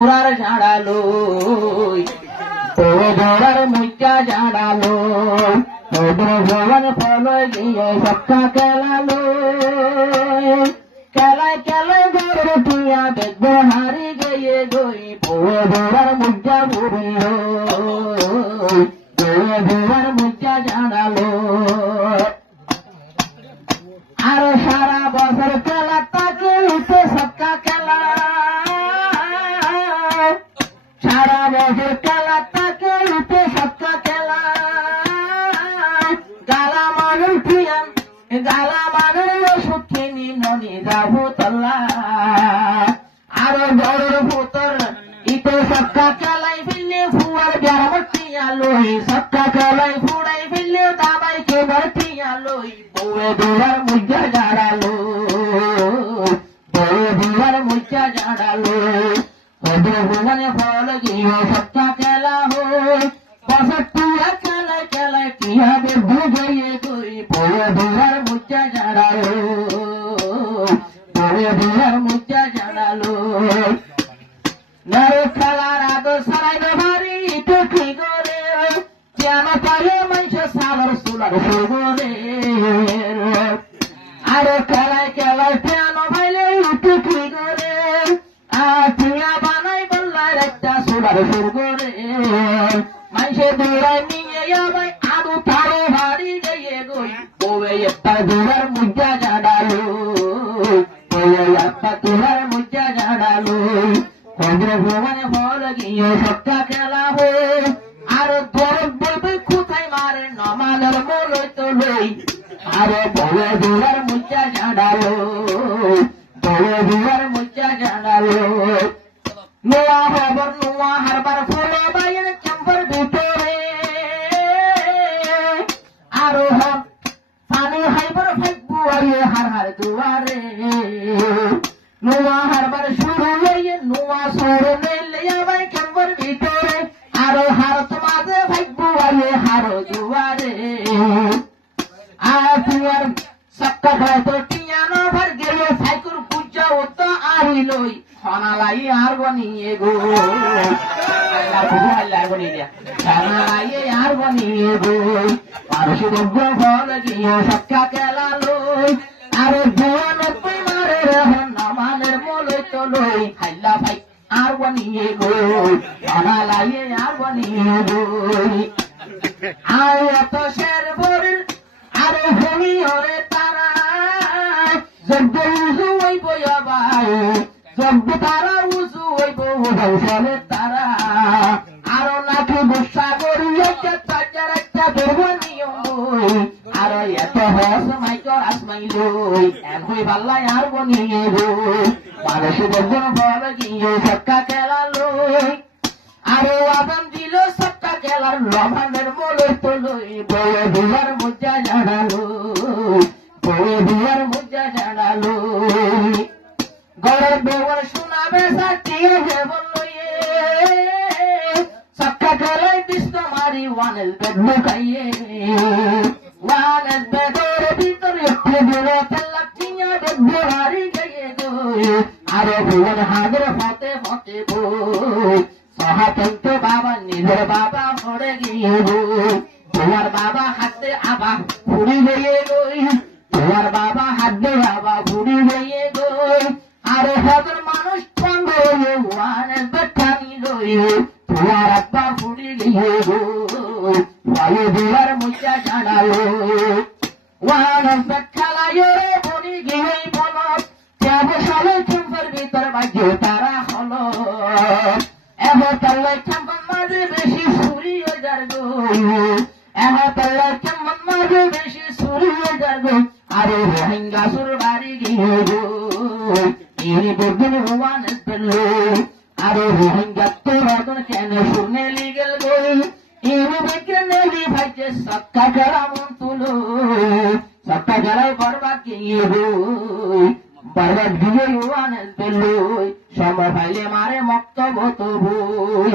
পুরার ঝাড়ালো তোর মুচা ঝাড়ালো ভগবান ফল দিয়ে সবকা খেলালো খেলায় খেলায় ঘর টিয়া বেদ হারি গিয়ে গই ভোর মুচা বুড়িও ভোর মুচা ঝাড়ালো আর সারা বছর খেলা তাকে উঠে সবকা খেলা সারা বছর খেলা তাকে উঠে সবকা খেলা গালা মানুষ প্রিয়াম গালা মানুষ সুখিনী ননি যাবো তল্লা আরো বড় ভূতর ইতো সবকা খেলাই ফেললে ফুয়ার ব্যামটি আলোই সবকা খেলাই ফুড়াই ফেললে দাবাই কে ভর্তি আলোই বউয়ে দুয়ার মুজা জাড়ালো বউয়ে দুয়ার মুজা জাড়ালো ভগবানে ফল গিয়ে সবকা খেলা হো বছর তুয়া খেলায় খেলায় কি হবে বুঝিয়ে গই বউয়ে দুয়ার মুজা জাড়ালো বউয়ে দুয়ার মুজা জাড়ালো নারে খেলার আদর সারাই বাড়ি টুকি করে কেন পারে মানুষ সালার সুলার সুগরে আরে খেলায় খেলায় কেন ভাইলে টুকি করে টিয়া বানাই বললার একটা সুলার সুগরে মানুষে দৌড়ায় নিয়ে যাবে আদু তারে বাড়ি গিয়ে গই বউয়ে একটা দুয়ার মুজা জাড়ালো বউয়ে একটা দুয়ার মুজা জাড়ালো ভগবানে ফল গিয়ে সবকা খেলা হো আর দরদ বলবে কোথায় মারে নমালের মলই তো লই আর বলে দুয়ার মুচা জাড়ালো বলে দুয়ার মুচা জাড়ালো নোয়া খবর নোয়া হারবার ফলে বাইর চাম্পার ভিতরে আরো হাত পানি হাইবার ফাইবু আইয়ে হার হার দুয়ারে নোয়া হারবার শুরু হইয়ে নোয়া সরে নেলে আমায় চাম্পার ভিতরে আরো হার তোমাদের ভাইবু আইয়ে হারো দুয়ারে আর তোমার সবকা হয়তো টিয়ানো ভর গেলে সাইকুর পূজা হতো আরই লই হনালাই আর বনিয়ে গো আল্লাহ বনিয়ে হনালাই আর বনিয়ে গো পারসি দগ্গ ফল গিয়ে সবকা খেলা লই আরে জোয়ান মারে রহন নামানের মলই তো লই হাইলা ভাই আর বনিয়ে গো হনালাই আর বনিয়ে গো আর এত শের বরিল আরে ভূমি ওরে তারা জব্দ উজু হইব ভাই জব্দ তারা উজু হইব ভৌসলে তারা আরো নাকি গুসা করি একটা চাচার একটা দুর্ব নিয়ম বই আরো এত হস মাইকর আসমাইল এন হই পাল্লাই আর বনিয়ে গো মানুষ বর্জন ফল গিয়ে সবকা খেলা লই আরো আদম দিল সবকা খেলার লভানের মলই তো লই বউয়ে দুয়ার মুজা জাড়ালো বউয়ে দুয়ার মুজা জাড়ালো গড়ে বেওয়ার শোনাবে সাথিয়ে যে বলইয়ে সবকা খেলায় বিষ্ণ মারি ওয়ানেল বেদ লুকাইয়ে ওয়ানেল বেদের ভিতর একটু দিলে তেলা চিঙা বেদ হারি গিয়ে গো আরো ভুবন হাগর ফতে ফতে বই সহাতন্ত বাবা নিজের বাবা হরে গিয়ে গো তোমার বাবা হাতে আবা ফুড়ি গিয়ে গই তোমার বাবা হাতে আবা ফুড়ি গিয়ে গই আরে হাজার মানুষ পঙ্গ হয়ে ওয়ানের বেঠানি লই তোমার আব্বা ফুড়ি গিয়ে গো ভালো দুয়ার মুচা জাড়ালো ওয়ানের বেঠালায় বনি গিয়ে বলত যাবো সালে চেম্বার ভিতর বাজে তারা হলো এহতাল্লাই চাম্পান মাঝে বেশি সুরিয়ে যার গো এহতাল্লাই চাম্পান মাঝে বেশি সুরিয়ে যার গো আরে রোহিঙ্গা সুর বাড়ি গিয়ে গো ইনি বর্ধন হওয়ান পেলো আরে রোহিঙ্গা তো রতন কেন শুনে লিগেল গো ইনি বেকে নেলি ভাইছে সবকা খেলা মন তুলো সবকা খেলায় বরবাদ গিয়ে গো বরবাদ গিয়ে হওয়ান পেলো সময় পাইলে মারে মক্তব্য তো বই